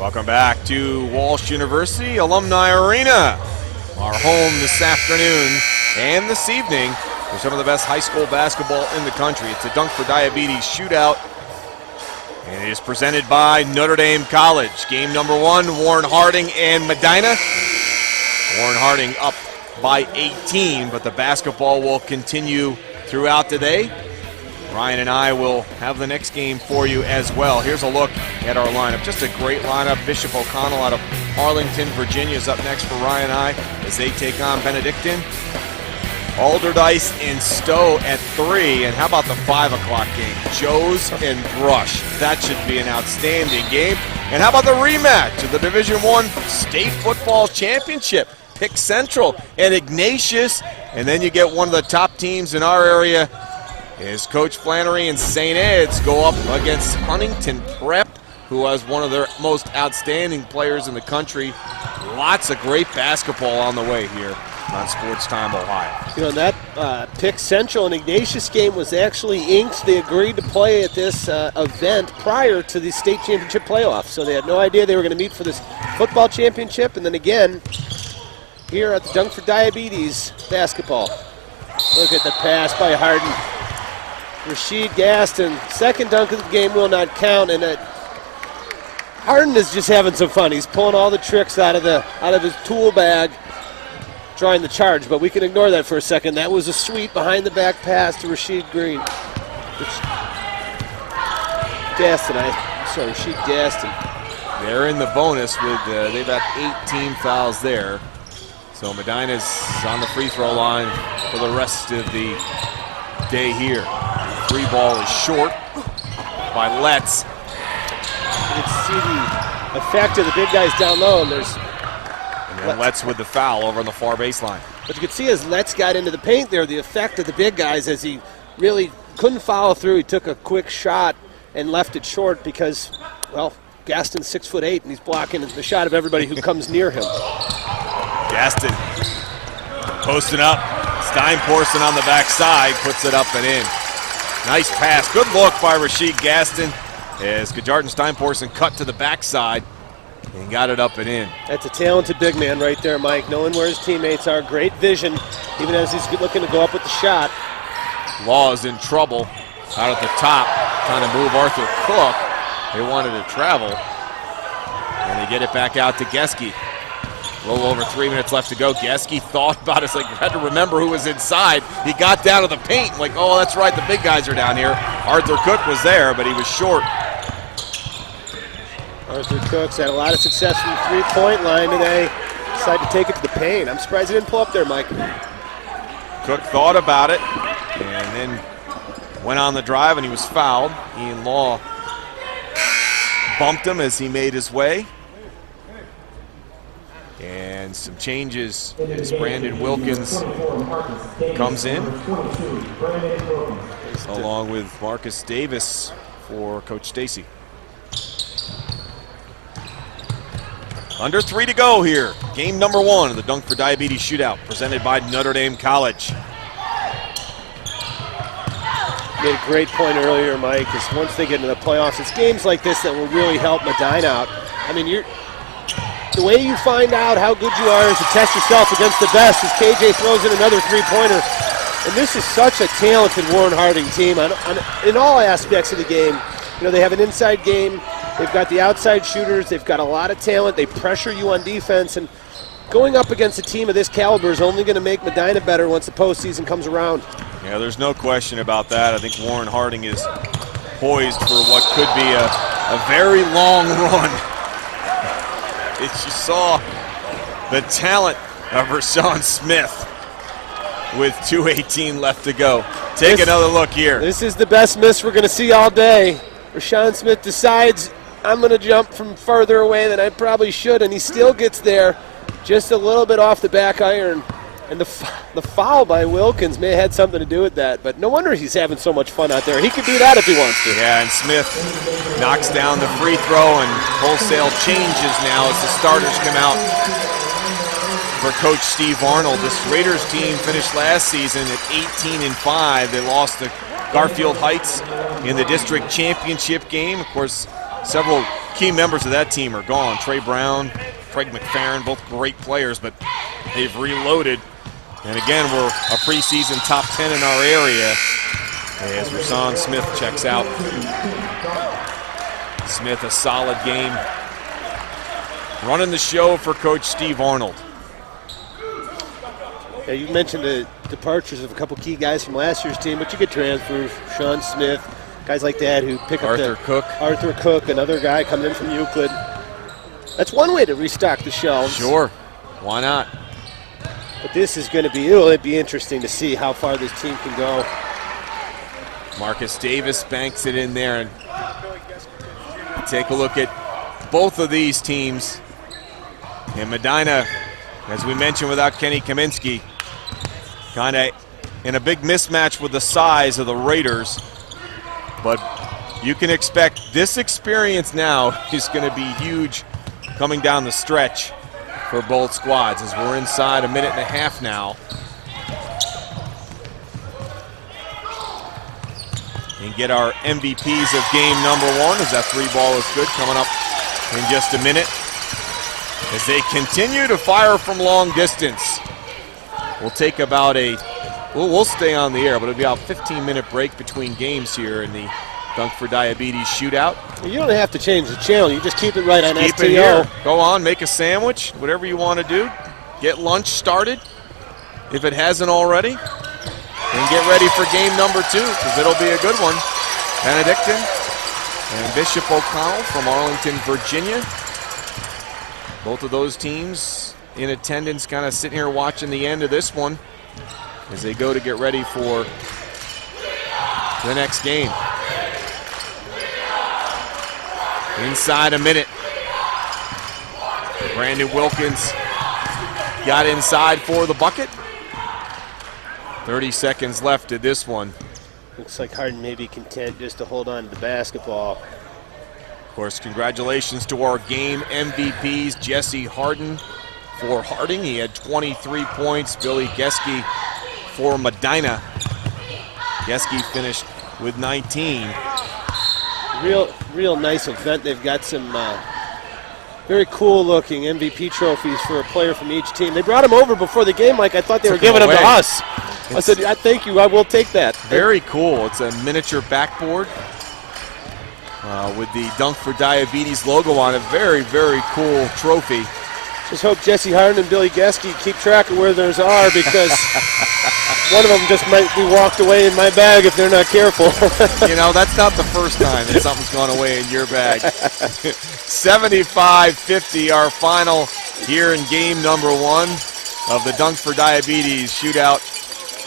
Welcome back to Walsh University Alumni Arena, our home this afternoon and this evening for some of the best high school basketball in the country. It's a Dunk for Diabetes shootout, and it is presented by Notre Dame College. Game number one, Warren Harding and Medina. Warren Harding up by 18, but the basketball will continue throughout today. Ryan and I will have the next game for you as well. Here's a look at our lineup. Just a great lineup. Bishop O'Connell out of Arlington, Virginia is up next for Ryan and I as they take on Benedictine. Alderdice and Stowe at 3. And how about the 5 o'clock game? Joes and Brush. That should be an outstanding game. And how about the rematch of the Division I State Football Championship? Pick Central and Ignatius. And then you get one of the top teams in our area as Coach Flannery and St. Ed's go up against Huntington Prep, who has one of their most outstanding players in the country. Lots of great basketball on the way here on Sports Time Ohio. You know, that Pick Central and Ignatius game was actually inked. They agreed to play at this event prior to the state championship playoffs, so they had no idea they were going to meet for this football championship. And then again, here at the Dunk for Diabetes basketball. Look at the pass by Hardin. Rashid Gaston, second dunk of the game will not count, and Hardin is just having some fun. He's pulling all the tricks out of his tool bag, drawing the charge, but we can ignore that for a second. That was a sweet behind the back pass to Rashid Rashid Gaston. They're in the bonus with they've got 18 fouls there. So Medina's on the free throw line for the rest of the day here. Free ball is short by Letts. You can see the effect of the big guys down low, and then Letts with the foul over on the far baseline. But you can see as Letts got into the paint there, the effect of the big guys as he really couldn't follow through. He took a quick shot and left it short because, well, Gaston's 6'8", and he's blocking the shot of everybody who comes near him. Gaston posting up. Steinporson on the backside puts it up and in. Nice pass. Good look by Rashid Gaston as Gajartan Steinporson cut to the backside and got it up and in. That's a talented big man right there, Mike. Knowing where his teammates are. Great vision, even as he's looking to go up with the shot. Law is in trouble out at the top, trying to move Arthur Cook. They wanted to travel, and they get it back out to Geske. A little over 3 minutes left to go. Geske thought about it. It's like he had to remember who was inside. He got down to the paint like, oh, that's right, the big guys are down here. Arthur Cook was there, but he was short. Arthur Cook's had a lot of success from the three-point line today. Decided to take it to the paint. I'm surprised he didn't pull up there, Mike. Cook thought about it and then went on the drive, and he was fouled. Ian Law bumped him as he made his way. And some changes as Brandon Wilkins comes in, along with Marcus Davis for Coach Stacy. Under 3 to go here. Game number 1 of the Dunk for Diabetes shootout, presented by Notre Dame College. You made a great point earlier, Mike, is once they get into the playoffs, it's games like this that will really help Medina out. I mean, the way you find out how good you are is to test yourself against the best as KJ throws in another three-pointer. And this is such a talented Warren Harding team in all aspects of the game. You know, they have an inside game. They've got the outside shooters. They've got a lot of talent. They pressure you on defense. And going up against a team of this caliber is only going to make Medina better once the postseason comes around. Yeah, there's no question about that. I think Warren Harding is poised for what could be a very long run. You saw the talent of Rashawn Smith with 2:18 left to go. Take another look here. This is the best miss we're going to see all day. Rashawn Smith decides, I'm going to jump from further away than I probably should, and he still gets there just a little bit off the back iron. And the foul by Wilkins may have had something to do with that, but no wonder he's having so much fun out there. He could do that if he wants to. Yeah, and Smith knocks down the free throw, and wholesale changes now as the starters come out for Coach Steve Arnold. This Raiders team finished last season at 18-5. They lost to Garfield Heights in the district championship game. Of course, several key members of that team are gone. Trey Brown, Craig McFerrin, both great players, but they've reloaded. And again, we're a preseason top 10 in our area as Rasan Smith checks out. Smith, a solid game. Running the show for Coach Steve Arnold. Yeah, you mentioned the departures of a couple key guys from last year's team, but you get transfers, Sean Smith, guys like that who pick up Arthur Cook, another guy coming in from Euclid. That's one way to restock the shelves. Sure, why not? But this is going to be, it'll be interesting to see how far this team can go. Marcus Davis banks it in there, and take a look at both of these teams. And Medina, as we mentioned, without Kenny Kaminsky, kind of in a big mismatch with the size of the Raiders. But you can expect this experience now is going to be huge coming down the stretch for both squads as we're inside a minute and a half now. And get our MVPs of game number one as that three ball is good, coming up in just a minute. As they continue to fire from long distance. We'll take about we'll stay on the air, but it'll be about a 15-minute break between games here in the Dunk for Diabetes shootout. You don't have to change the channel. You just keep it right on Keep STO. it here. Go on, make a sandwich, whatever you want to do. Get lunch started if it hasn't already. And get ready for game number two, because it'll be a good one. Benedictine and Bishop O'Connell from Arlington, Virginia. Both of those teams in attendance, kind of sitting here watching the end of this one as they go to get ready for the next game. Inside a minute. Brandon Wilkins got inside for the bucket. 30 seconds left in this one. Looks like Hardin may be content just to hold on to the basketball. Of course, congratulations to our game MVPs, Jesse Hardin for Harding. He had 23 points. Billy Geske for Medina. Geske finished with 19. Real nice event. They've got some very cool looking MVP trophies for a player from each team. They brought them over before the game like I thought they were giving them to us. I said, thank you, I will take that. Very cool. It's a miniature backboard with the Dunk for Diabetes logo on it. Very, very cool trophy. Just hope Jesse Hardin and Billy Geske keep track of where theirs are, because one of them just might be walked away in my bag if they're not careful. You know, that's not the first time that something's gone away in your bag. 75-50, our final here in game number one of the Dunk for Diabetes shootout.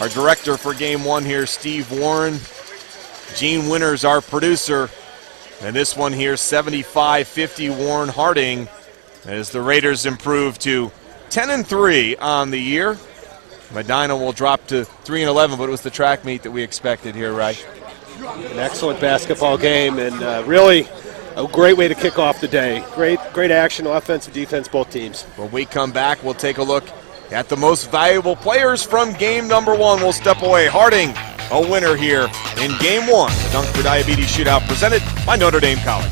Our director for game one here, Steve Warren. Gene Winters, our producer. And this one here, 75-50, Warren Harding, as the Raiders improve to 10-3 on the year. Medina will drop to 3-11, but it was the track meet that we expected here, right? An excellent basketball game, and really a great way to kick off the day. Great action, offensive, defense, both teams. When we come back, we'll take a look at the most valuable players from game number one. We'll step away. Harding, a winner here in game one. The Dunk for Diabetes shootout presented by Notre Dame College.